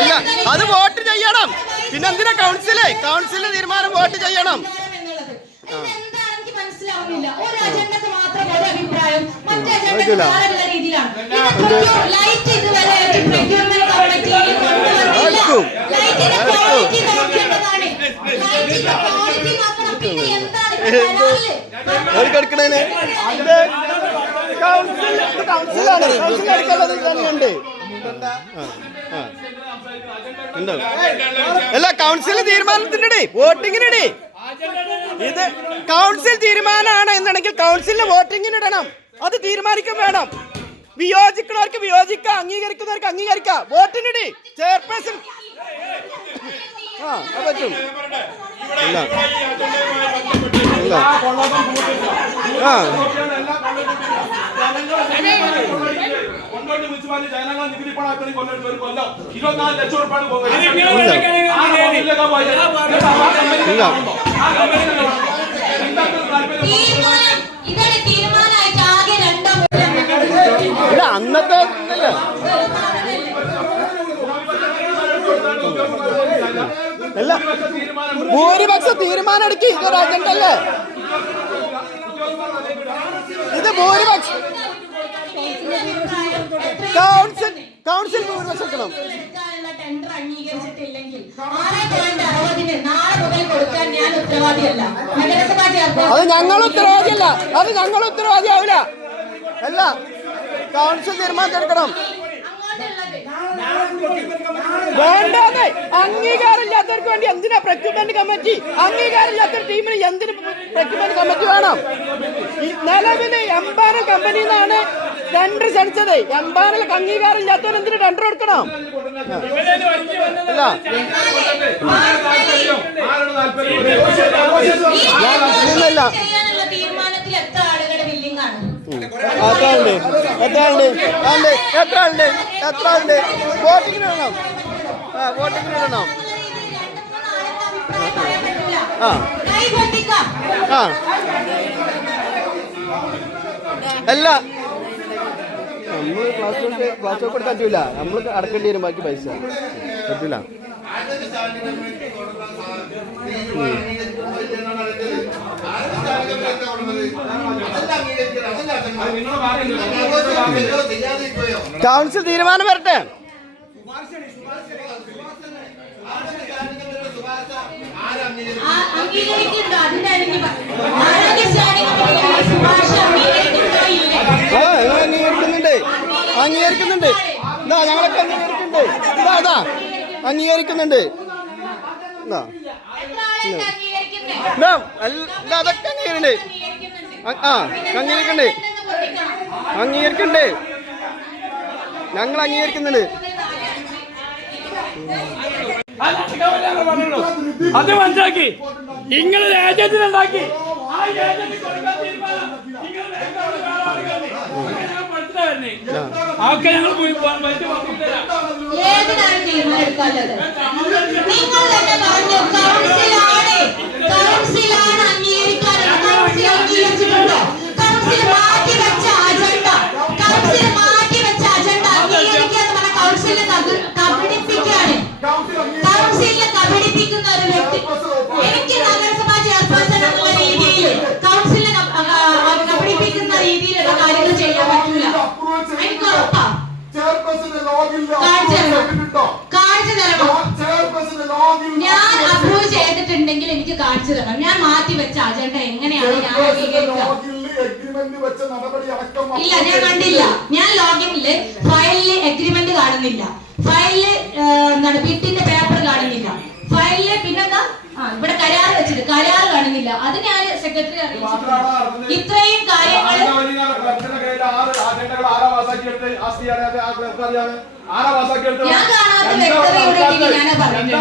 അല്ല, അത് വോട്ട് ചെയ്യണം. പിന്നെ എന്തിനാ കൗൺസില് തീരുമാനം വോട്ട് ചെയ്യണം. മനസ്സിലാവുന്നില്ല. ഒരു അജണ്ടക്ക് മാത്രം ഒരു അഭിപ്രായം, മറ്റേ അജണ്ടക്ക് വേറെയുള്ള രീതിയിലാണ്. ലൈറ്റ് ഇതുവരെ പ്രൊക്യൂർമെന്റ് കമ്മിറ്റിയിൽ കൊണ്ടുവന്നില്ല. ലൈറ്റിന്റെ ക്വാളിറ്റി നോക്കേണ്ടതാണ്. ലൈറ്റിന്റെ ക്വാളിറ്റി നോക്കണം. പിന്നെ എന്താണ് അല്ല, കൗൺസിൽ തീരുമാനത്തിനിടെ വോട്ടിങ്ങിനിടെ ഇത് കൗൺസിൽ തീരുമാനമാണ് എന്നുണ്ടെങ്കിൽ കൗൺസിലിന് വോട്ടിങ്ങിനിടണം. അത് തീരുമാനിക്കാൻ വേണം. വിയോജിക്കുന്നവർക്ക് വിയോജിക്കാം, അംഗീകരിക്കുന്നവർക്ക് അംഗീകരിക്കാം. വോട്ടിനിടെ ചെയർപേഴ്സൺ പറ്റും. അന്നത്തെ അല്ല, ഭൂരിപക്ഷ തീരുമാനം എടുക്കി. ഇതൊരു അജണ്ട അല്ലേ? ഇത് ഭൂരിപക്ഷം കൗൺസിൽ ഭൂരിപക്ഷം എടുക്കണം. അത് ഞങ്ങൾ ഉത്തരവാദിയല്ല. അല്ല, കൗൺസിൽ തീരുമാനം എടുക്കണം. വേണ്ടാതെ അംഗീകാരമില്ലാത്തവർക്ക് വേണ്ടി എന്തിനാ പ്രൊക്യൂർമെന്റ് കമ്മിറ്റി? അംഗീകാരമില്ലാത്ത ടീമിന് എന്തിന് പ്രൊക്യൂർമെന്റ് കമ്മിറ്റി വേണം? നിലവില് എംപാനൽ കമ്പനിയിൽ നിന്നാണ് ടെൻഡർ ക്ഷണിച്ചത്. എംപാനൽ അംഗീകാരമില്ലാത്തവർ എന്തിന് ടെൻഡർ കൊടുക്കണം? അല്ല, എത്ര ആളുണ്ട്? വോട്ടിങ്ങിന് ഇടണം. അല്ല, നമ്മള് ക്ലാസ് കൊടുക്കാൻ പറ്റൂല. നമ്മൾ അടക്കേണ്ടി വരും ബാക്കി പൈസ. പറ്റൂല. കൗൺസിൽ തീരുമാനം വരട്ടെ. അംഗീകരിക്കുന്നുണ്ട്. ഞങ്ങളൊക്കെ അംഗീകരിക്കുന്നുണ്ട്. അതൊക്കെ അംഗീകരിക്കണ്ടേ. ഞങ്ങൾ അംഗീകരിക്കുന്നുണ്ട്. അത് മനസ്സിലാക്കി നിങ്ങളൊരു ഏജന്റിനുണ്ടാക്കി. ആക്കെ ഞങ്ങൾ ഏതിനാണ് തീരുമാനമെടുക്കാനുള്ളത്? നിങ്ങൾ തന്നെ പറഞ്ഞു കൗൺസിലാണ് അംഗീകരിക്കാനുള്ളത്. കൗൺസിൽ അംഗീകരിച്ചിട്ടുണ്ടോ? കൗൺസിൽ മാറ്റിവെച്ച അജണ്ട അംഗീകരിക്കാന്ന് പറഞ്ഞ കൗൺസിലിനെ കബളിപ്പിക്കാണ്. കൗൺസിലിനെ കബളിപ്പിക്കുന്ന ഒരു വ്യക്തി. എനിക്ക് നഗരസഭാ ചെയർപേഴ്സൺ എന്നുള്ള രീതിയിൽ കൗൺസിലിനെ കബളിപ്പിക്കുന്ന രീതിയിലുള്ള കാര്യങ്ങൾ ചെയ്യാൻ പറ്റൂല. എനിക്ക് ഉറപ്പാ. കാണിച്ചു തരണം. ഞാൻ അപ്രൂവ് ചെയ്തിട്ടുണ്ടെങ്കിൽ എനിക്ക് കാണിച്ചു തരണം. ഞാൻ മാറ്റി വെച്ച അജണ്ട എങ്ങനെയാണ് ഞാൻ അംഗീകരിക്കുക? ഇല്ല, ഞാൻ കണ്ടില്ല. ഞാൻ ലോഗിനില് ഫയലില് എഗ്രിമെന്റ് കാണുന്നില്ല. ഫയലില് എന്താണ് ബിറ്റിന്റെ പേപ്പർ കാണുന്നില്ല. ഫയലില് പിന്നെന്താ ഇവിടെ കരാർ വെച്ചിട്ട് കരാർ കാണുന്നില്ല. അത് ഞാൻ സെക്രട്ടറി അറിയിച്ചു. ഇത്രയും കാര്യങ്ങൾ ഞാൻ കാണാത്ത വ്യക്തതയോടെ ഞാൻ പറഞ്ഞു.